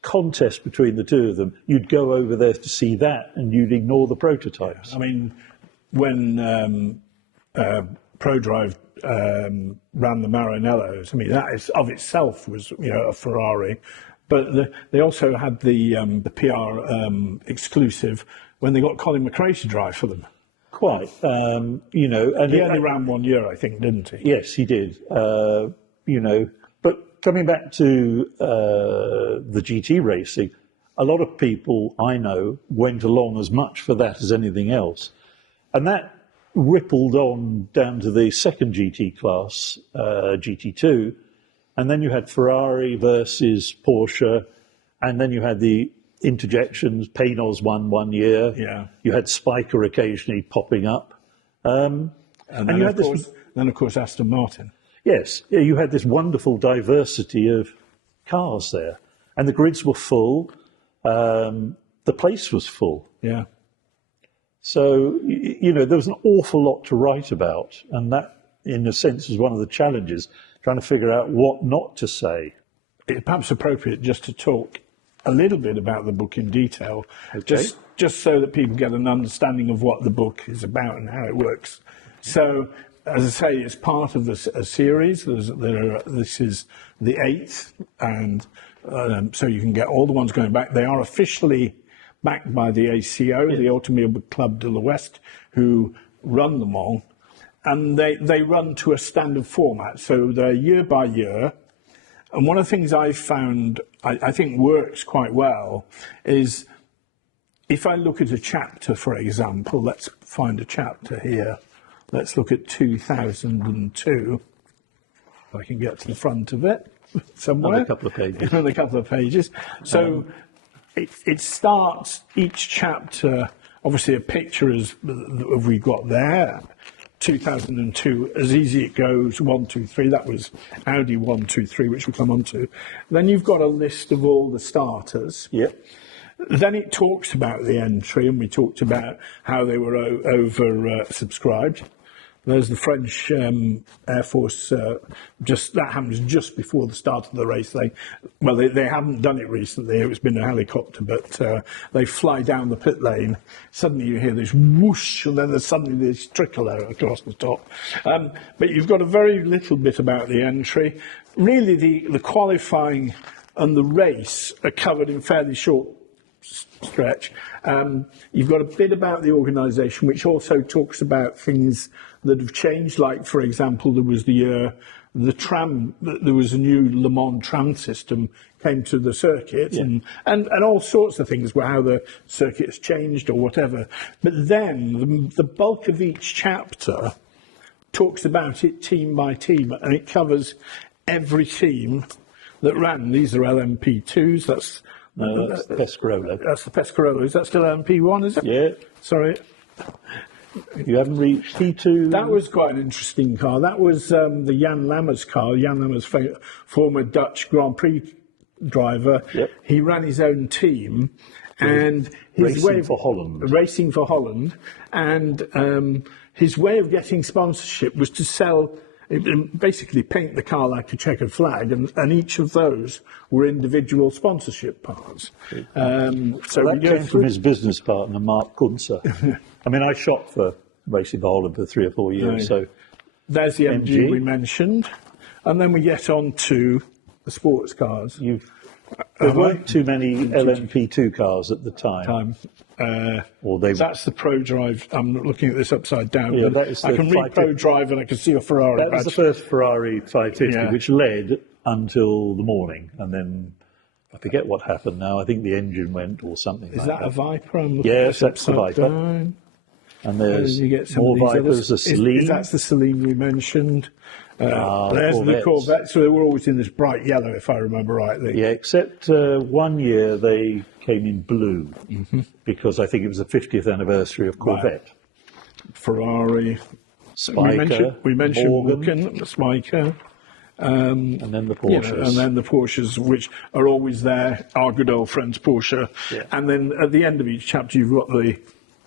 contest between the two of them, you'd go over there to see that and you'd ignore the prototypes. I mean, when ProDrive ran the Maranellos, I mean, that is, of itself was, you know, a Ferrari. But they also had the PR exclusive when they got Colin McRae to drive for them. Quite, you know. And he only ran 1 year, I think, didn't he? Yes, he did. You know, but coming back to the GT racing, a lot of people I know went along as much for that as anything else. And that rippled on down to the second GT class, GT2. And then you had Ferrari versus Porsche. And then you had the interjections. Paynos won 1 year. Yeah. You had Spiker occasionally popping up. And then, you of course, Aston Martin. Yes, you had this wonderful diversity of cars there. And the grids were full. The place was full. Yeah. So, you know, there was an awful lot to write about. And that, in a sense, was one of the challenges, trying to figure out what not to say. It's perhaps appropriate just to talk a little bit about the book in detail, Okay. just so that people get an understanding of what the book is about and how it works. So, as I say, it's part of a series. This is the 8th, and so you can get all the ones going back. They are officially backed by the ACO, the Automobile Club de l'Ouest, who run them all, and they run to a standard format. So they're year by year. And one of the things I've found, I think works quite well, is if I look at a chapter, for example, let's find a chapter here. Let's look at 2002. If I can get to the front of it somewhere. On a couple of pages. On a couple of pages. So it starts each chapter, obviously a picture as we've got there. 2002, as easy it goes, 1, 2, 3. That was Audi 1, 2, 3, which we'll come on to. Then you've got a list of all the starters. Yep. Then it talks about the entry, and we talked about how they were over subscribed. There's the French Air Force. That happens just before the start of the race. They haven't done it recently. It's been a helicopter, but they fly down the pit lane. Suddenly you hear this whoosh, and then there's suddenly this trickle out across the top. But you've got a very little bit about the entry. Really, the qualifying and the race are covered in fairly short stretch. You've got a bit about the organisation, which also talks about things that have changed. Like, for example, there was there was a new Le Mans tram system came to the circuit, and all sorts of things, how the circuit has changed or whatever. But then the bulk of each chapter talks about it team by team, and it covers every team that ran. These are LMP2s. That's the Pescarolo. That's the Pescarolo. Is that still LMP1, is it? Yeah. Sorry. You haven't reached P2. That was quite an interesting car. That was the Jan Lammers car. Jan Lammers, former Dutch Grand Prix driver. Yep. He ran his own team, and his Racing for Holland. Racing for Holland, and his way of getting sponsorship was to sell. Basically paint the car like a checkered flag, and each of those were individual sponsorship parts. So that came from his business partner, Mark Kunzer. I mean, I shot for Racing for Holland for 3 or 4 years. So there's the MG we mentioned, and then we get on to the sports cars. There weren't too many LMP2 cars at the time. That's the ProDrive. I'm looking at this upside down. Yeah, I can read ProDrive and I can see a Ferrari. That was the first Ferrari 550, which led until the morning, and then I forget what happened now. I think the engine went or something. Is that a Viper? Yes, that's the Viper. Down. And there's you get more Vipers. The Celine. That's the Celine we mentioned. There's Corvettes. the Corvette. So they were always in this bright yellow, if I remember rightly. Yeah, except 1 year they came in blue because I think it was the 50th anniversary of Corvette. Right. Ferrari. Spiker. We mentioned Morgan. Morgan, the Spiker. And then the Porsches. And then the Porsches, which are always there, our good old friends Porsche. Yeah. And then at the end of each chapter, you've got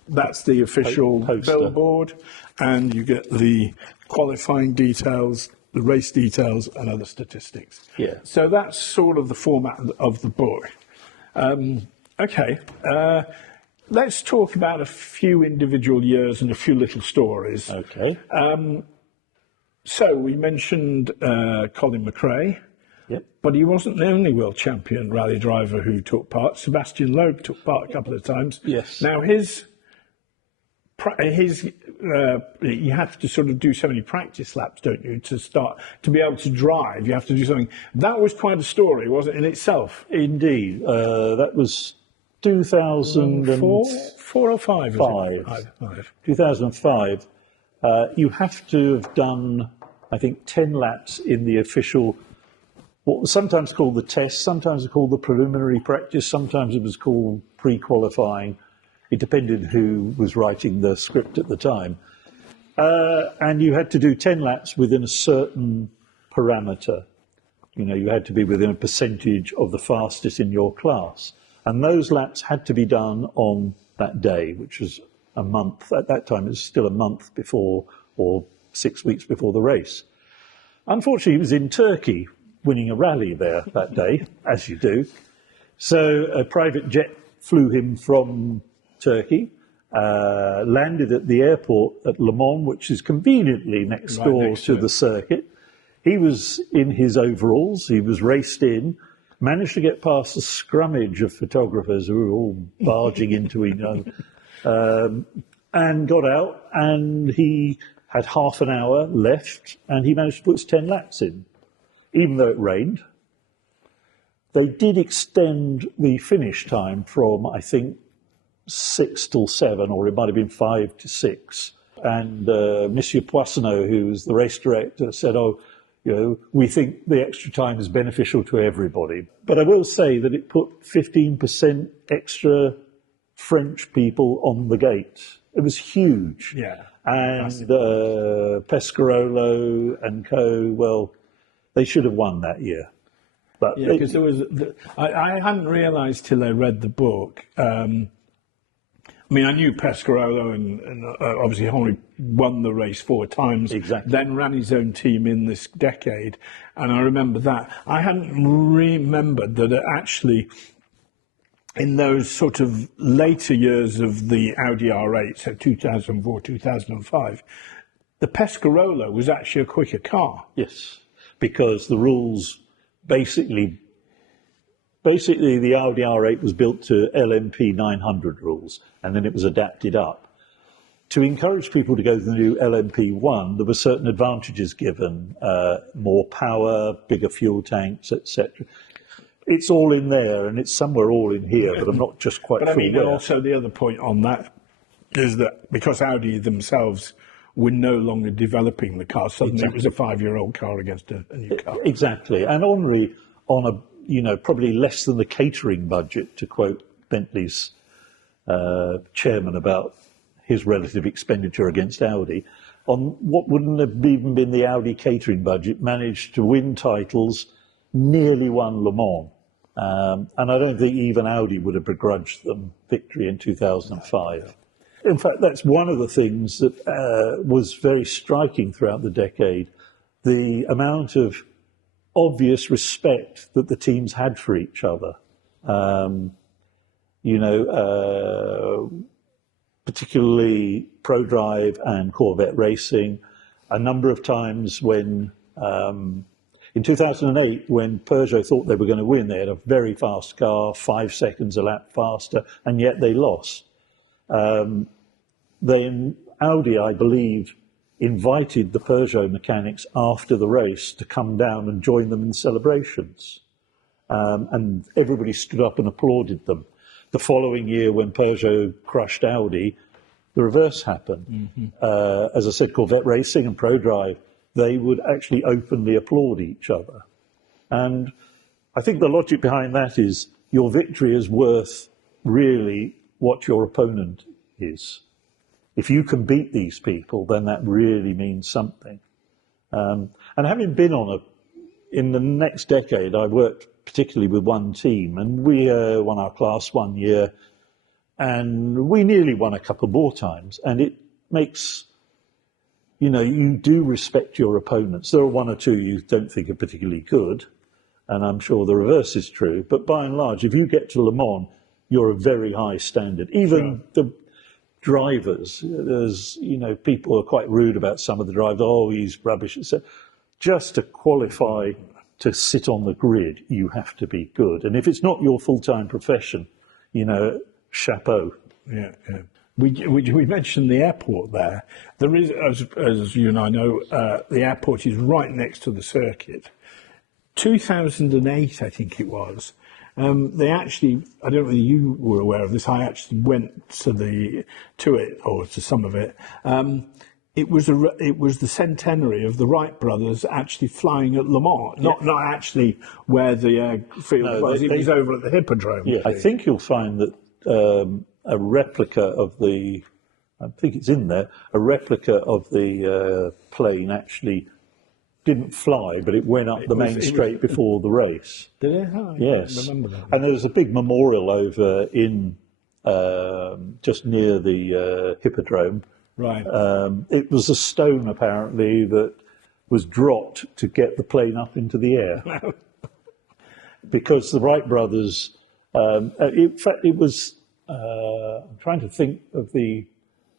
that's the official Poster. billboard, and you get the qualifying details, the race details, and other statistics. Yeah. So that's sort of the format of the book. Okay. Let's talk about a few individual years and a few little stories. Okay. So we mentioned Colin McRae, Yep. but he wasn't the only world champion rally driver who took part. Sebastian Loeb took part a couple of times. Yes. Now you have to sort of do so many practice laps, don't you, to be able to drive. You have to do something. That was quite a story, wasn't it, in itself? Indeed. That was 2004 or 5? Five. 2005. You have to have done, I think, 10 laps in the official, what was sometimes called the test, sometimes called the preliminary practice, sometimes it was called pre-qualifying. It depended who was writing the script at the time. And you had to do 10 laps within a certain parameter. You know, you had to be within a percentage of the fastest in your class. And those laps had to be done on that day, which was a month. At that time, it was still a month before, or 6 weeks before the race. Unfortunately, he was in Turkey, winning a rally there that day, as you do. So a private jet flew him from Turkey, landed at the airport at Le Mans, which is conveniently next door to the circuit. He was in his overalls, he was raced in, managed to get past a scrummage of photographers who were all barging into each other, and got out, and he had half an hour left, and he managed to put his 10 laps in, even though it rained. They did extend the finish time from, I think, 6 till 7, or it might have been 5 to 6. And Monsieur Poissonneau, who was the race director, said, we think the extra time is beneficial to everybody. But I will say that it put 15% extra French people on the gate. It was huge. Yeah. And Pescarolo and co, well, they should have won that year. But yeah, because I hadn't realised till I read the book. I mean, I knew Pescarolo and obviously Henry won the race 4 times. Exactly. Then ran his own team in this decade. And I remember that. I hadn't remembered that it actually, in those sort of later years of the Audi R8, so 2004, 2005, the Pescarolo was actually a quicker car. Yes, because the rules basically the Audi R8 was built to LMP 900 rules, and then it was adapted up. To encourage people to go to the new LMP1, there were certain advantages given, more power, bigger fuel tanks, etc. It's all in there, and it's somewhere all in here, but I'm not just quite sure. But I mean, where. also the other point on that is that because Audi themselves were no longer developing the car, suddenly it was a 5-year-old car against a new car. Exactly, and Henry, on a probably less than the catering budget, to quote Bentley's chairman about his relative expenditure against Audi, on what wouldn't have even been the Audi catering budget, managed to win titles, nearly won Le Mans. And I don't think even Audi would have begrudged them victory in 2005. In fact, that's one of the things that was very striking throughout the decade, the amount of obvious respect that the teams had for each other. Particularly ProDrive and Corvette Racing, a number of times when, in 2008, when Peugeot thought they were going to win, they had a very fast car, 5 seconds a lap faster, and yet they lost. Then Audi, I believe, invited the Peugeot mechanics after the race to come down and join them in celebrations. And everybody stood up and applauded them. The following year, when Peugeot crushed Audi, the reverse happened. Mm-hmm. As I said, Corvette Racing and ProDrive, they would actually openly applaud each other. And I think the logic behind that is your victory is worth really what your opponent is. If you can beat these people, then that really means something. And having been on in the next decade, I worked particularly with one team, and we won our class one year, and we nearly won a couple more times, and it makes, you do respect your opponents. There are one or two you don't think are particularly good, and I'm sure the reverse is true, but by and large, if you get to Le Mans, you're a very high standard. Even the drivers, there's, people are quite rude about some of the drivers, oh, he's rubbish, etc. Just to qualify to sit on the grid, you have to be good. And if it's not your full-time profession, chapeau. Yeah, yeah. We mentioned the airport there. There is, as you and I know, the airport is right next to the circuit. 2008, I think it was. They actually, I don't know whether you were aware of this, I actually went to it, or to some of it. It was the centenary of the Wright brothers actually flying at Le Mans, not actually where the field was. It was over at the Hippodrome. Yeah, I think you'll find that a replica of I think it's in there, a replica of the plane actually didn't fly, but it went up the main straight before the race. Did it? Oh, yes. I remember that. And there was a big memorial over in just near the Hippodrome. Right. It was a stone, apparently, that was dropped to get the plane up into the air. Because the Wright brothers, in fact, it was, I'm trying to think of the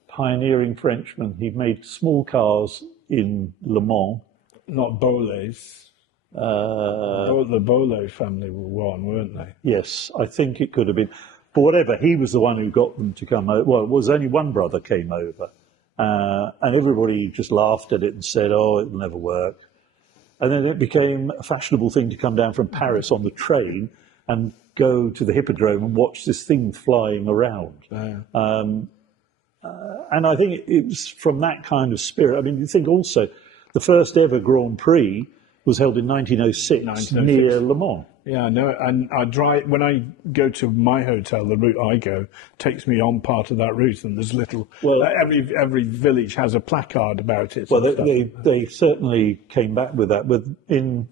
pioneering Frenchman. He made small cars in Le Mans. Not Boulez. The Bolo family were one, weren't they? Yes, I think it could have been. But whatever, he was the one who got them to come over. Well, it was only one brother came over. And everybody just laughed at it and said, oh, it'll never work. And then it became a fashionable thing to come down from Paris on the train and go to the Hippodrome and watch this thing flying around. And I think it was from that kind of spirit. I mean, you think also, the first ever Grand Prix was held in 1906 near Le Mans. Yeah, I know. And I drive, when I go to my hotel, the route I go takes me on part of that route, and there's little. Well, every village has a placard about it. Well, they certainly came back with that. In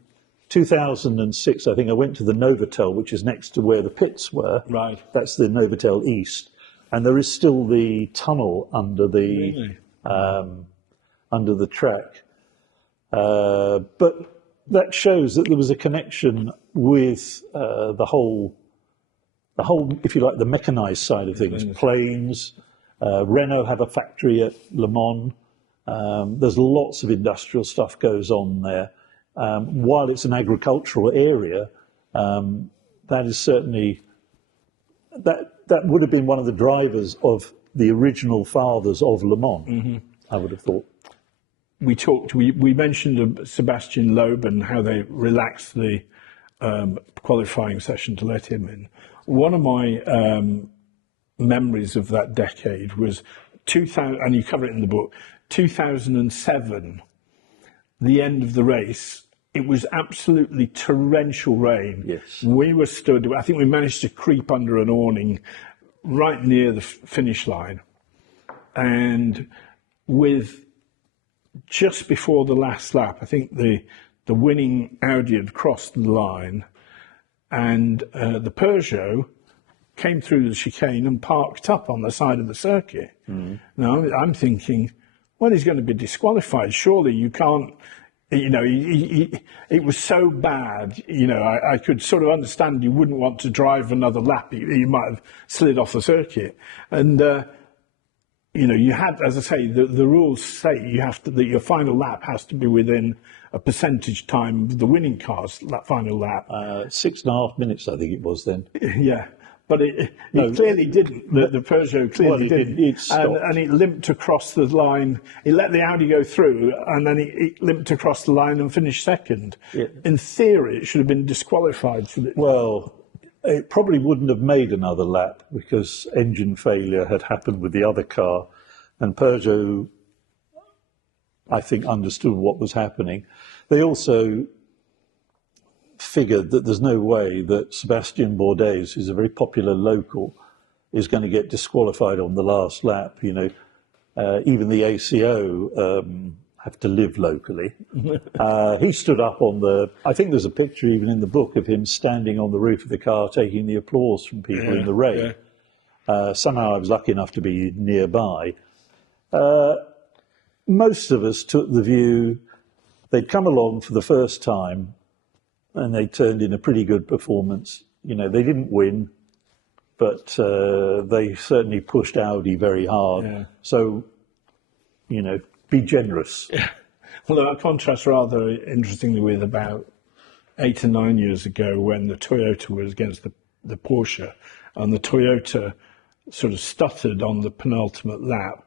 2006, I think I went to the Novotel, which is next to where the pits were. Right. That's the Novotel East, and there is still the tunnel under the under the track. But that shows that there was a connection with the whole, if you like, the mechanized side of things. Planes, Renault have a factory at Le Mans. There's lots of industrial stuff goes on there. While it's an agricultural area, that is certainly, that would have been one of the drivers of the original fathers of Le Mans, I would have thought. We mentioned Sebastian Loeb and how they relaxed the qualifying session to let him in. One of my memories of that decade was 2000, and you cover it in the book, 2007, the end of the race. It was absolutely torrential rain. Yes. We were stood, I think we managed to creep under an awning right near the finish line. And with just before the last lap, I think the winning Audi had crossed the line, and the Peugeot came through the chicane and parked up on the side of the circuit. Now, I'm thinking, well, he's going to be disqualified. Surely you can't, it was so bad, I could sort of understand you wouldn't want to drive another lap. You might have slid off the circuit. And, you had, as I say, the rules say that your final lap has to be within a percentage time of the winning car's final lap. 6.5 minutes, I think it was then. Yeah, but it clearly didn't. The Peugeot clearly didn't. And it limped across the line. It let the Audi go through, and then it limped across the line and finished second. Yeah. In theory, it should have been disqualified. Well, it probably wouldn't have made another lap because engine failure had happened with the other car, and Peugeot, I think, understood what was happening. They also figured that there's no way that Sébastien Bourdais, who's a very popular local, is going to get disqualified on the last lap. Even the ACO have to live locally. He stood up on I think there's a picture even in the book of him standing on the roof of the car taking the applause from people in the rain. Somehow I was lucky enough to be nearby. Most of us took the view they'd come along for the first time and they turned in a pretty good performance. You know, they didn't win, but they certainly pushed Audi very hard. Yeah. So, you know, be generous. Well, that contrasts rather interestingly with about 8 or 9 years ago when the Toyota was against the Porsche, and the Toyota sort of stuttered on the penultimate lap,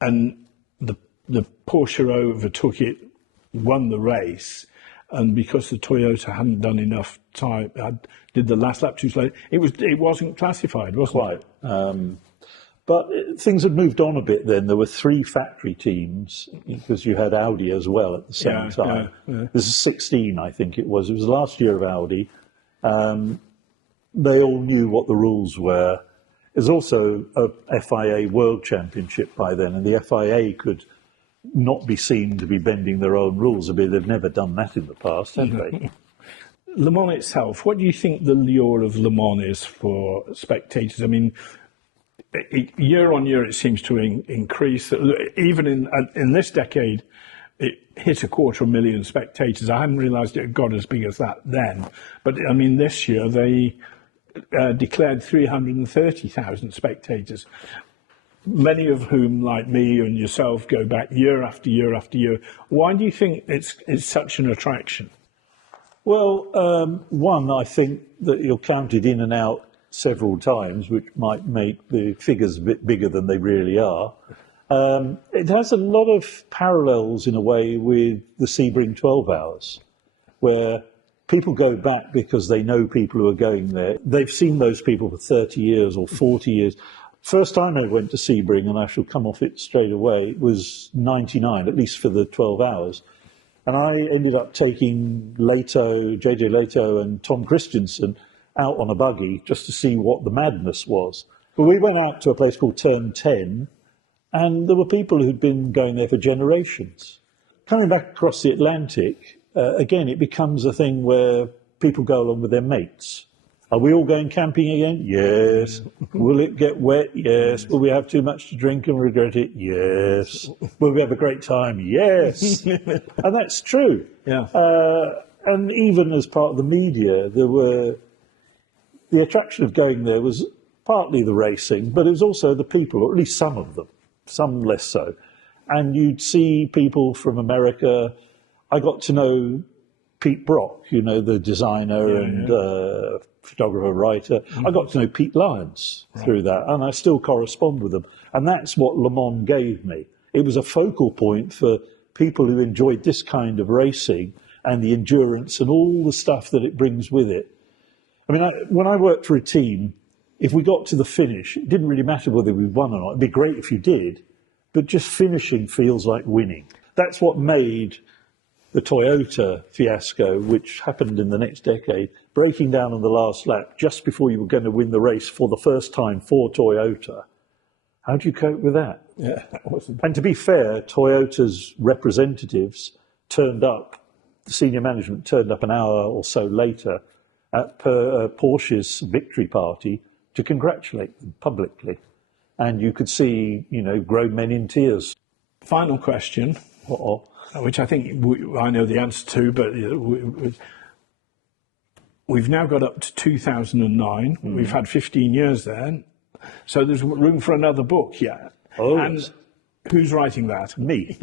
and the Porsche overtook it, won the race, and because the Toyota hadn't done enough time, did the last lap too slow, it wasn't classified, wasn't it? But things had moved on a bit then. There were 3 factory teams, because you had Audi as well at the same time. This is 16, I think it was. It was the last year of Audi. They all knew what the rules were. There's also a FIA World Championship by then, and the FIA could not be seen to be bending their own rules a bit. They've never done that in the past, have they? Le Mans itself, what do you think the lure of Le Mans is for spectators? I mean, year on year it seems to increase. Even in this decade, it hit 250,000 spectators. I hadn't realised it had got as big as that then. But I mean, this year they declared 330,000 spectators, many of whom, like me and yourself, go back year after year after year. Why do you think it's such an attraction? Well, one, I think that you're counted in and out several times, which might make the figures a bit bigger than they really are. It has a lot of parallels in a way with the Sebring 12 Hours, where people go back because they know people who are going there. They've seen those people for 30 years or 40 years. First time I went to Sebring, and I shall come off it straight away, was 99, at least for the 12 Hours. And I ended up taking JJ Leto and Tom Christensen out on a buggy just to see what the madness was. But we went out to a place called Turn 10, and there were people who'd been going there for generations. Coming back across the Atlantic, again, it becomes a thing where people go along with their mates. Are we all going camping again? Yes. Will it get wet? Yes. Will we have too much to drink and regret it? Yes. Will we have a great time? Yes. And that's true. Yeah. And even as part of the media, the attraction of going there was partly the racing, but it was also the people, or at least some of them, some less so. And you'd see people from America. I got to know Pete Brock, you know, the designer and photographer, writer. I got to know Pete Lyons through that, and I still correspond with them. And that's what Le Mans gave me. It was a focal point for people who enjoyed this kind of racing and the endurance and all the stuff that it brings with it. I mean, when I worked for a team, if we got to the finish, it didn't really matter whether we won or not. It'd be great if you did, but just finishing feels like winning. That's what made the Toyota fiasco, which happened in the next decade, breaking down on the last lap just before you were going to win the race for the first time for Toyota. How do you cope with that? Yeah, that wasn't. And to be fair, Toyota's representatives turned up, the senior management turned up an hour or so later at Porsche's victory party to congratulate them publicly. And you could see, you know, grown men in tears. Final question, which I think I know the answer to, but we've now got up to 2009. We've had 15 years then. So there's room for another book, yeah. Oh, and yes. Who's writing that? Me.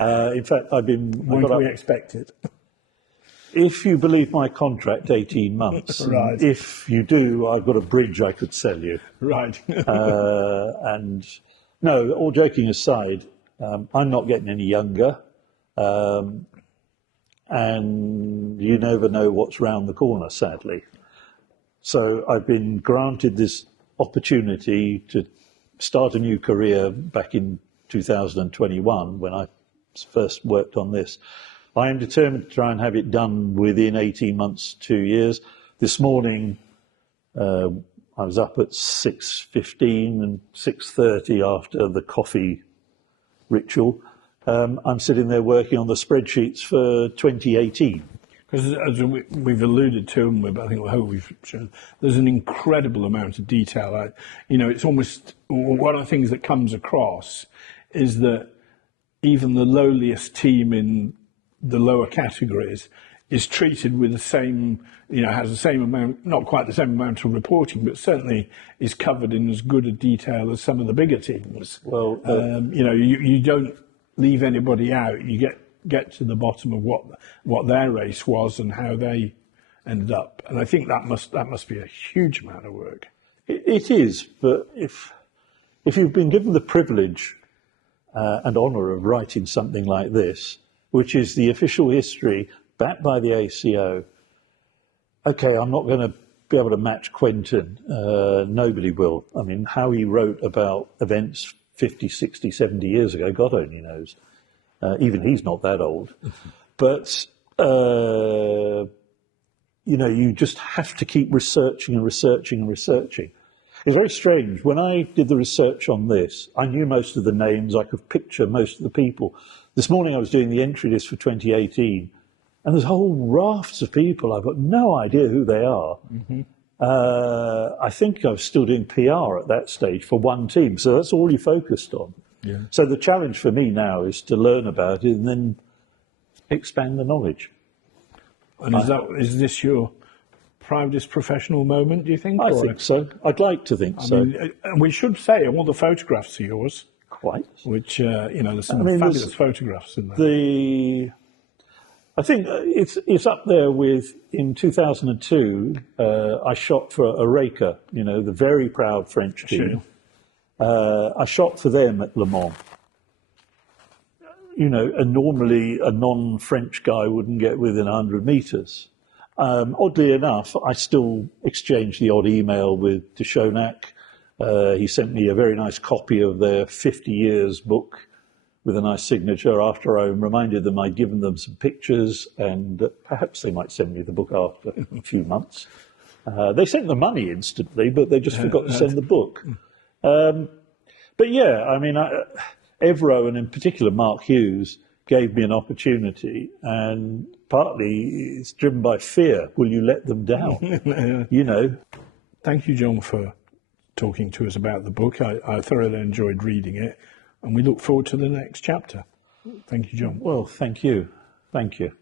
In fact, When can we expect it? If you believe my contract, 18 months. Right. If you do, I've got a bridge I could sell you. Right. And no, all joking aside, I'm not getting any younger. And you never know what's round the corner, sadly. So I've been granted this opportunity to start a new career back in 2021 when I first worked on this. I am determined to try and have it done within 18 months, 2 years. This morning, I was up at 6:15 and 6:30 after the coffee ritual, I'm sitting there working on the spreadsheets for 2018. Because as we've alluded to, and I hope we've shown, there's an incredible amount of detail. It's almost one of the things that comes across is that even the lowliest team in the lower categories is treated with the same, has the same amount, not quite the same amount of reporting, but certainly is covered in as good a detail as some of the bigger teams. Well, you don't leave anybody out. You get to the bottom of what their race was and how they ended up. And I think that must be a huge amount of work. It is, but if you've been given the privilege and honour of writing something like this, which is the official history backed by the ACO, okay, I'm not going to be able to match Quentin. Nobody will. I mean, how he wrote about events 50, 60, 70 years ago, God only knows. Even he's not that old. But, you just have to keep researching and researching and researching. It's very strange. When I did the research on this, I knew most of the names. I could picture most of the people. This morning I was doing the entry list for 2018, and there's whole rafts of people. I've got no idea who they are. Mm-hmm. I think I was still doing PR at that stage for one team, so that's all you focused on. Yeah. So the challenge for me now is to learn about it and then expand the knowledge. And is this your proudest professional moment, do you think? I think so. I'd like to think so. Mean, we should say all the photographs are yours. Quite. Which, there's some fabulous photographs in there. I think it's up there with, in 2002, I shot for Eureka, the very proud French team. Sure. I shot for them at Le Mans. And normally a non-French guy wouldn't get within 100 metres. Oddly enough, I still exchange the odd email with de Schonack. He sent me a very nice copy of their 50 years book with a nice signature after I reminded them I'd given them some pictures, and perhaps they might send me the book after a few months. They sent the money instantly, but they just forgot to send the book. But yeah, I mean, Evro, and in particular Mark Hughes, gave me an opportunity, and partly it's driven by fear. Will you let them down? Thank you, John, for talking to us about the book. I thoroughly enjoyed reading it, and we look forward to the next chapter. Thank you, John. Well, thank you. Thank you.